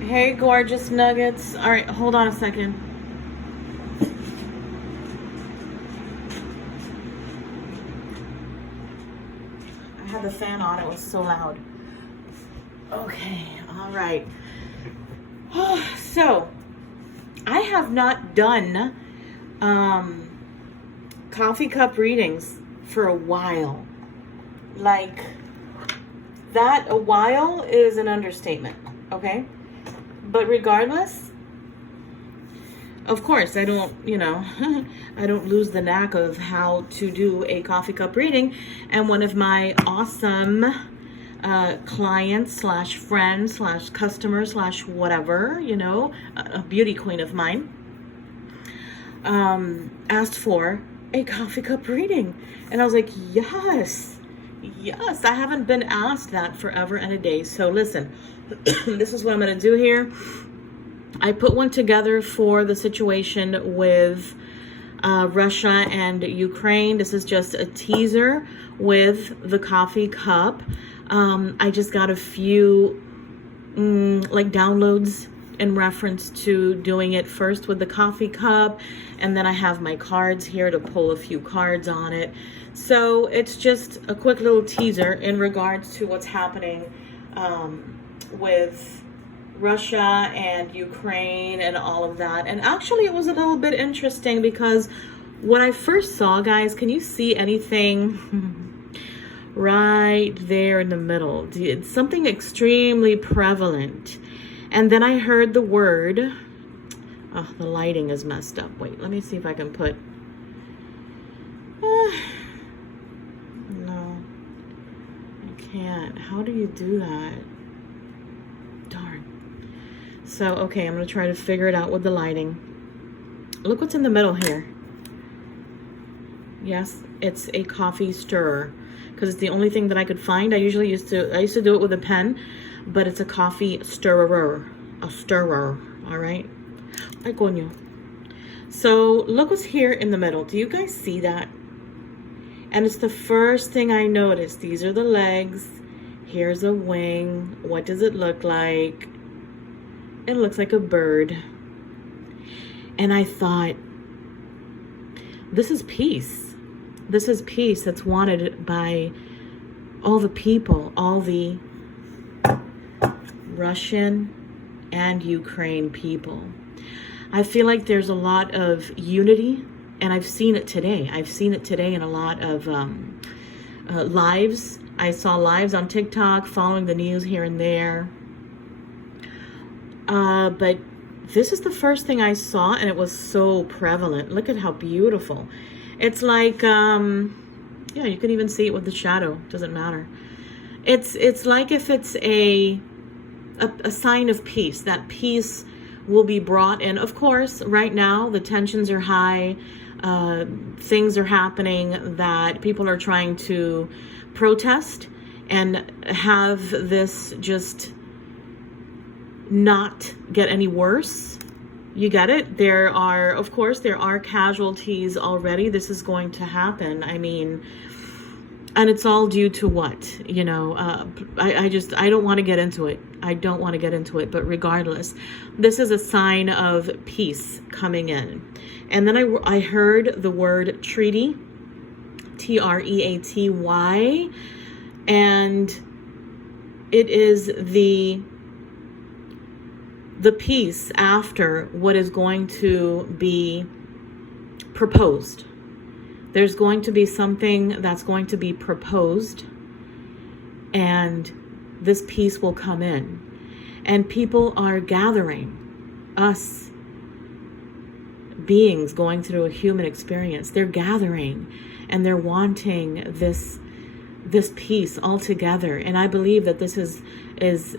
Hey, gorgeous nuggets. All right, hold on a second. I had the fan on, it was so loud. Okay, all right. So, I have not done coffee cup readings for a while. Like, that a while is an understatement, okay? But regardless, of course, I don't, I don't lose the knack of how to do a coffee cup reading. And one of my awesome clients slash friends slash customer slash whatever, a beauty queen of mine, asked for a coffee cup reading. And I was like, yes, I haven't been asked that forever and a day. So listen, this is what I'm going to do here. I put one together for the situation with Russia and Ukraine. This is just a teaser with the coffee cup. I just got a few downloads in reference to doing it first with the coffee cup, and then I have my cards here to pull a few cards on it. So it's just a quick little teaser in regards to what's happening with Russia and Ukraine and all of that. And actually it was a little bit interesting because when I first saw, guys, can you see anything right there in the middle? It's something extremely prevalent. And then I heard the word, oh, the lighting is messed up. Wait, let me see if I can put, no, I can't. How do you do that? Darn. So, okay, I'm going to try to figure it out with the lighting. Look what's in the middle here. Yes, it's a coffee stirrer because it's the only thing that I could find. I used to do it with a pen, but it's a coffee stirrer, all right? Ay, coño. So look what's here in the middle. Do you guys see that? And it's the first thing I noticed. These are the legs. Here's a wing. What does it look like? It looks like a bird. And I thought, this is peace. This is peace that's wanted by all the people, all the Russian and Ukraine people. I feel like there's a lot of unity, and I've seen it today. I've seen it today in a lot of lives. I saw lives on TikTok, following the news here and there. But this is the first thing I saw, and it was so prevalent. Look at how beautiful. It's like, yeah, you can even see it with the shadow. Doesn't matter. It's like if it's a sign of peace, that peace will be brought in. Of course, right now, the tensions are high. Things are happening that people are trying to protest and have this just not get any worse. You get it? Of course, there are casualties already. This is going to happen. I mean, and it's all due to what? I don't want to get into it. I don't want to get into it. But regardless, this is a sign of peace coming in. And then I heard the word treaty, Treaty, and it is the peace after what is going to be proposed. There's going to be something that's going to be proposed, and this peace will come in. And people are gathering, us beings going through a human experience. They're gathering and they're wanting this peace all together. And I believe that this is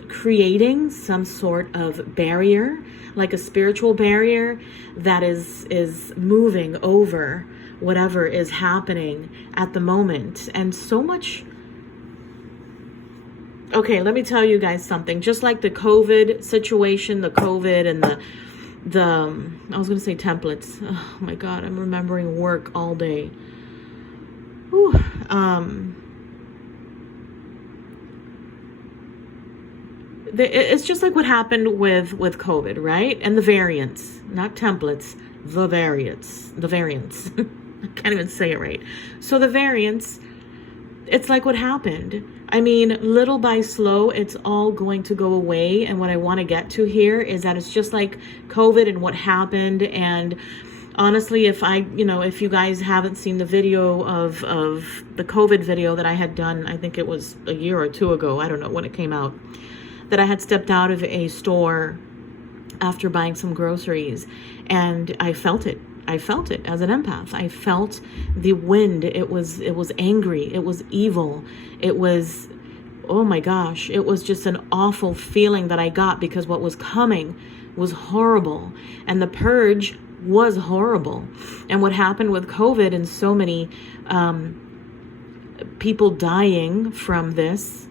creating some sort of barrier, like a spiritual barrier that is moving over whatever is happening at the moment. And so much. Okay, let me tell you guys something. Just like the COVID situation, the COVID and I was going to say templates. Oh my God, I'm remembering work all day. Whew. it's just like what happened with COVID, right? And the variants, not templates, the variants. I can't even say it right. So the variants, it's like what happened. I mean, little by slow, it's all going to go away. And what I want to get to here is that it's just like COVID and what happened. And honestly, if you guys haven't seen the video of the COVID video that I had done, I think it was a year or two ago, I don't know when it came out, that I had stepped out of a store after buying some groceries, and I felt it. I felt it as an empath. I felt the wind. It was angry. It was evil. It was, oh my gosh, it was just an awful feeling that I got, because what was coming was horrible. And the purge was horrible. And what happened with COVID and so many people dying from this,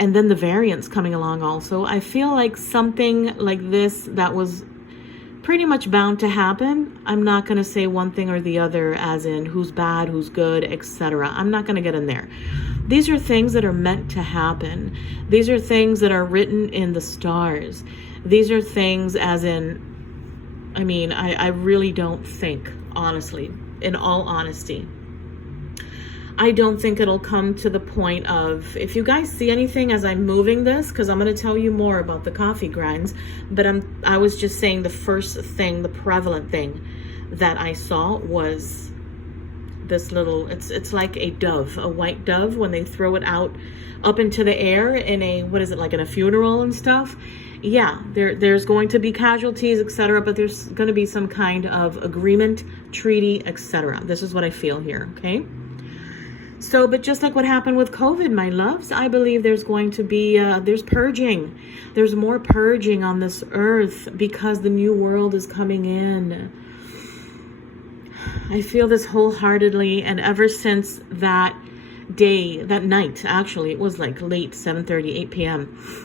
and then the variants coming along also, I feel like something like this that was pretty much bound to happen. I'm not going to say one thing or the other as in who's bad, who's good, etc. I'm not going to get in there. These are things that are meant to happen. These are things that are written in the stars. These are things as in, I mean, I really don't think, honestly, in all honesty, I don't think it'll come to the point of, if you guys see anything as I'm moving this, because I'm going to tell you more about the coffee grinds, but I was just saying the first thing, the prevalent thing that I saw was this little, it's like a dove, a white dove, when they throw it out up into the air in a, what is it, like in a funeral and stuff. Yeah, there's going to be casualties, etc., but there's going to be some kind of agreement, treaty, etc. This is what I feel here, okay? So, but just like what happened with COVID, my loves, I believe there's going to be, there's purging. There's more purging on this earth because the new world is coming in. I feel this wholeheartedly, and ever since that day, that night, actually, it was like late 7:30, 8 p.m.,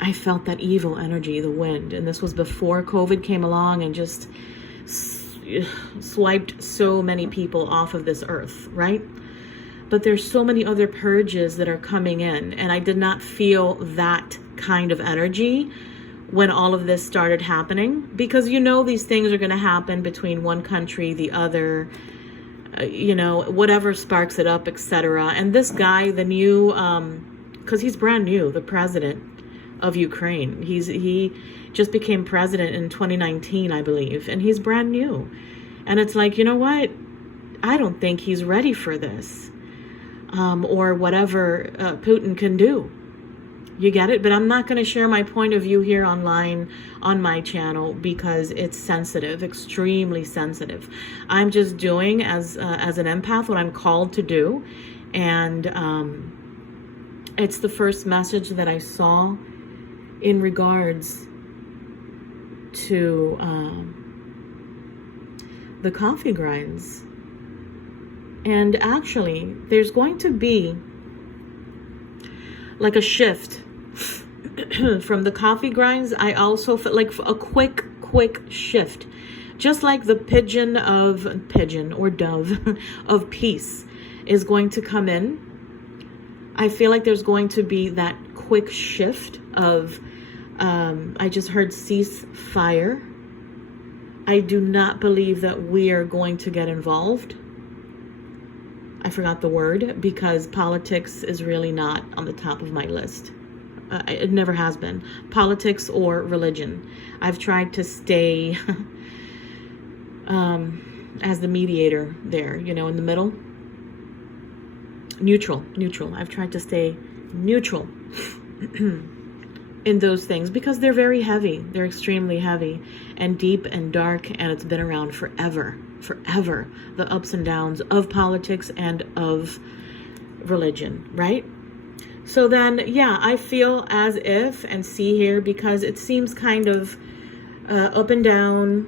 I felt that evil energy, the wind, and this was before COVID came along and just swiped so many people off of this earth, right? But there's so many other purges that are coming in, and I did not feel that kind of energy when all of this started happening, because these things are going to happen between one country, the other, whatever sparks it up, etc. And this guy, the new, because he's brand new, the president of Ukraine, he just became president in 2019, I believe, and he's brand new. And it's like, you know what? I don't think he's ready for this, or whatever Putin can do. You get it? But I'm not going to share my point of view here online on my channel because it's sensitive, extremely sensitive. I'm just doing as an empath what I'm called to do, and it's the first message that I saw in regards to the coffee grinds. And actually, there's going to be like a shift from the coffee grinds. I also feel like a quick shift, just like the pigeon or dove of peace is going to come in. I feel like there's going to be that quick shift of I just heard cease fire. I do not believe that we are going to get involved. I forgot the word, because politics is really not on the top of my list. It never has been. Politics or religion. I've tried to stay as the mediator there, in the middle. Neutral. I've tried to stay neutral in those things because they're very heavy. They're extremely heavy and deep and dark, and it's been around forever. The ups and downs of politics and of religion, right? So then, yeah, I feel as if, and see here, because it seems kind of up and down,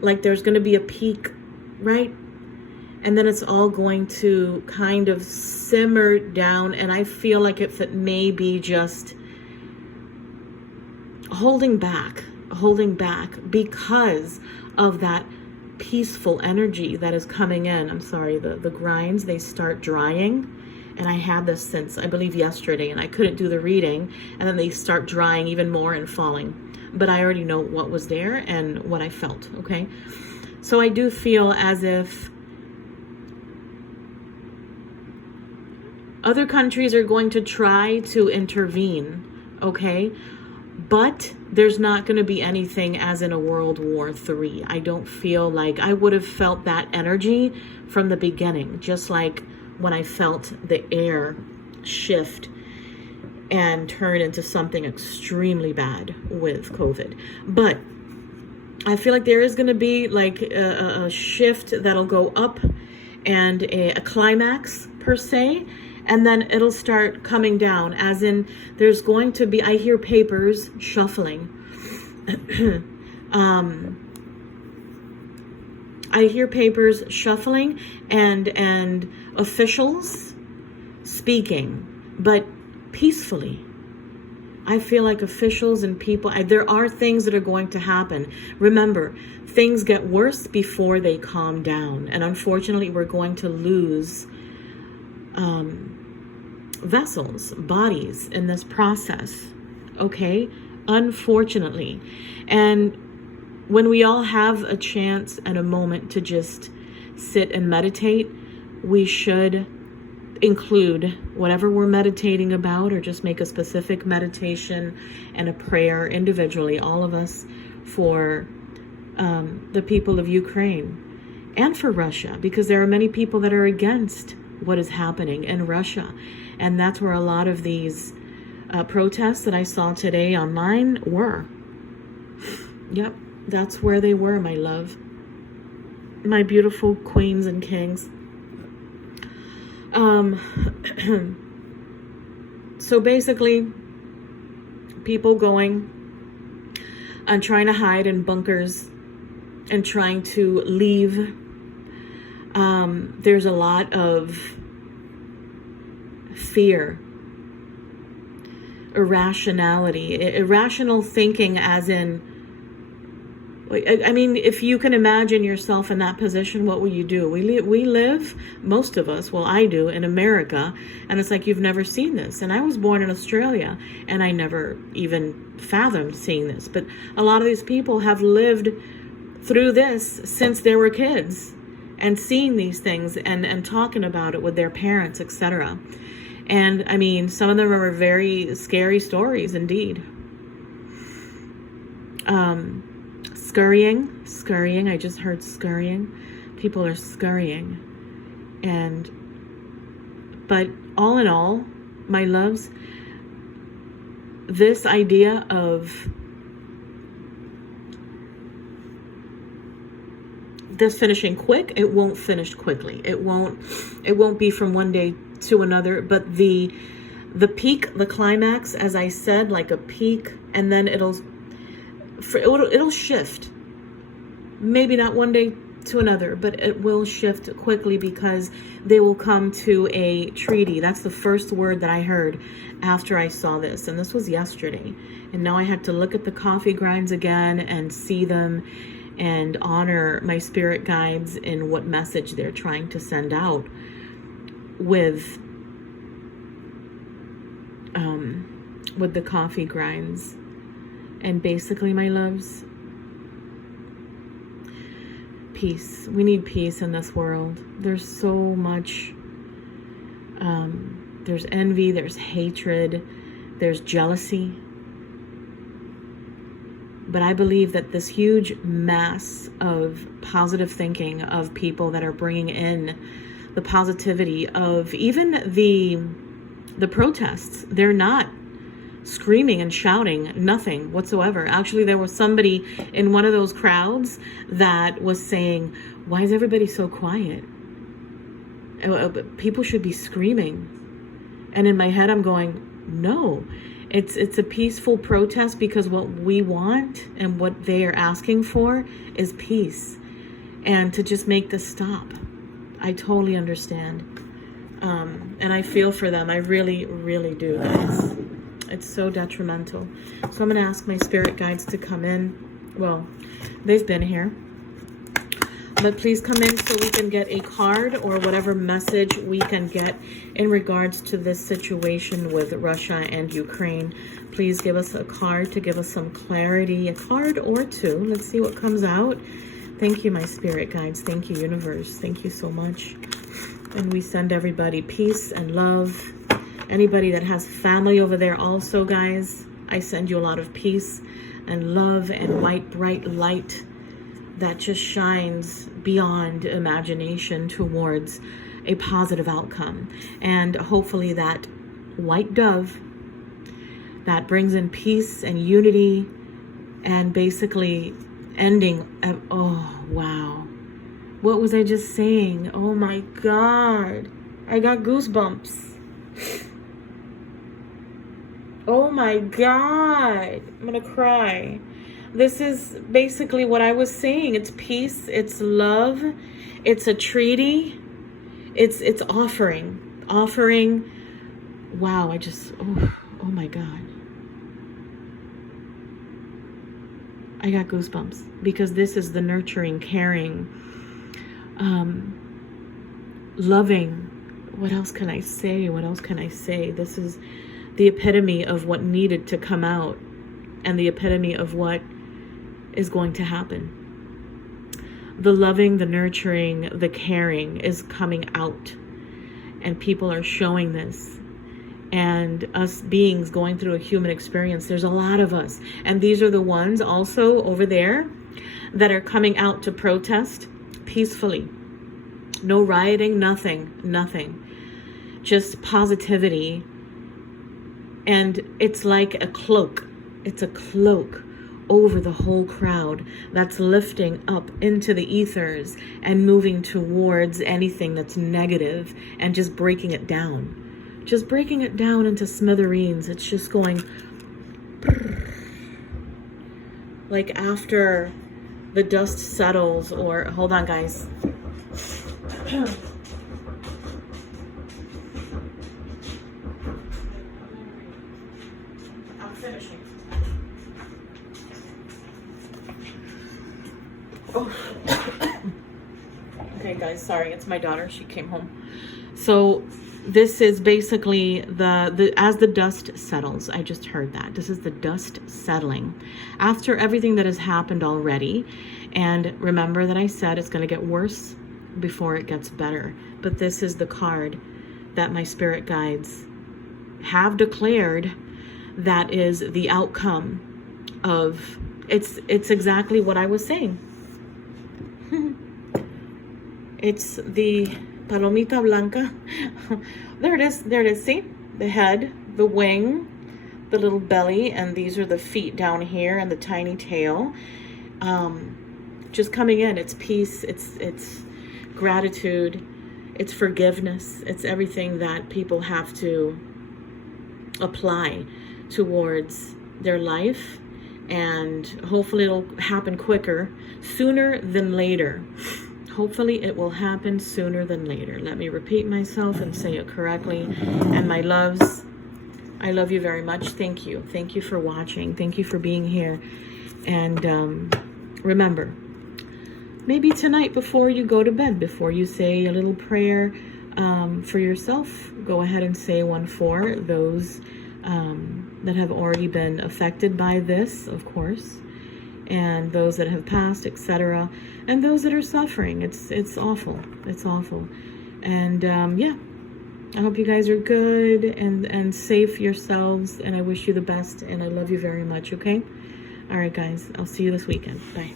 like there's going to be a peak, right? And then it's all going to kind of simmer down, and I feel like if it may be just holding back because of that peaceful energy that is coming in. I'm sorry, the grinds, they start drying, And I had this since, I believe, yesterday, and I couldn't do the reading. And then they start drying even more and falling. But I already know what was there and what I felt, okay? So I do feel as if other countries are going to try to intervene, okay? But there's not going to be anything as in a World War III. I don't feel like I would have felt that energy from the beginning, just like when I felt the air shift and turn into something extremely bad with COVID. But I feel like there is going to be like a shift that'll go up and a climax per se, and then it'll start coming down, as in there's going to be, I hear papers shuffling. I hear papers shuffling and officials speaking, but peacefully. I feel like officials and people, there are things that are going to happen. Remember, things get worse before they calm down. And unfortunately, we're going to lose vessels, bodies in this process. Okay? Unfortunately. And when we all have a chance and a moment to just sit and meditate, we should include whatever we're meditating about, or just make a specific meditation and a prayer individually, all of us, for the people of Ukraine and for Russia, because there are many people that are against what is happening in Russia. And that's where a lot of these protests that I saw today online were. Yep, that's where they were, my love. My beautiful queens and kings. So basically, people going and trying to hide in bunkers and trying to leave. There's a lot of fear, irrationality, irrational thinking, as in, I mean, if you can imagine yourself in that position, what will you do? We live, most of us, well, I do, in America, and it's like you've never seen this. And I was born in Australia, and I never even fathomed seeing this. But a lot of these people have lived through this since they were kids, and seeing these things and talking about it with their parents, etc. And I mean, some of them are very scary stories indeed. Scurrying. I just heard scurrying. People are scurrying. But all in all, my loves, this idea of this finishing quick, it won't finish quickly. It won't be from one day to another, but the peak, the climax, as I said, like a peak, and then it'll shift. Maybe not one day to another, but it will shift quickly, because they will come to a treaty. That's the first word that I heard after I saw this, and this was yesterday. And now I had to look at the coffee grinds again and see them and honor my spirit guides in what message they're trying to send out with the coffee grinds. And basically, my loves, peace. We need peace in this world. There's so much, there's envy, there's hatred, there's jealousy. But I believe that this huge mass of positive thinking of people that are bringing in the positivity of even the protests, they're not screaming and shouting, nothing whatsoever. Actually, there was somebody in one of those crowds that was saying, why is everybody so quiet? People should be screaming. And in my head, I'm going, no, it's a peaceful protest, because what we want and what they are asking for is peace, and to just make this stop. I totally understand. And I feel for them. I really, really do, guys. It's so detrimental. So I'm going to ask my spirit guides to come in. Well, they've been here. But please come in so we can get a card or whatever message we can get in regards to this situation with Russia and Ukraine. Please give us a card to give us some clarity, a card or two. Let's see what comes out. Thank you, my spirit guides. Thank you, universe. Thank you so much. And we send everybody peace and love. Anybody that has family over there also, guys, I send you a lot of peace and love and white, bright light that just shines beyond imagination towards a positive outcome. And hopefully that white dove that brings in peace and unity and basically ending. Oh, wow. What was I just saying? Oh my God. I got goosebumps. Oh my God. I'm gonna cry. This is basically what I was saying. It's peace, it's love, it's a treaty, it's offering. Wow, oh my God. I got goosebumps because this is the nurturing, caring, loving. What else can I say? This is the epitome of what needed to come out and the epitome of what is going to happen. The loving, the nurturing, the caring is coming out, and people are showing this. And us beings going through a human experience, there's a lot of us, and these are the ones also over there that are coming out to protest peacefully. No rioting, nothing, just positivity. And it's like a cloak. It's a cloak over the whole crowd that's lifting up into the ethers and moving towards anything that's negative and just breaking it down. Just breaking it down into smithereens. It's just going like after the dust settles, or hold on, guys. I'm finishing. Oh. Okay, guys, sorry, it's my daughter. She came home. So this is basically as the dust settles. I just heard that. This is the dust settling after everything that has happened already. And remember that I said it's going to get worse before it gets better. But this is the card that my spirit guides have declared that is the outcome of it's exactly what I was saying. It's the palomita blanca. There it is, see? The head, the wing, the little belly, and these are the feet down here and the tiny tail. Just coming in, it's peace, it's gratitude, it's forgiveness, it's everything that people have to apply towards their life, and hopefully it'll happen quicker, sooner than later. Hopefully it will happen sooner than later. Let me repeat myself and say it correctly. And my loves, I love you very much. Thank you. Thank you for watching. Thank you for being here. And remember, maybe tonight before you go to bed, before you say a little prayer for yourself, go ahead and say one for those that have already been affected by this, of course, and those that have passed, etc., and those that are suffering. It's awful. It's awful. And yeah, I hope you guys are good and safe yourselves, and I wish you the best, and I love you very much. Okay, all right, guys, I'll see you this weekend. Bye.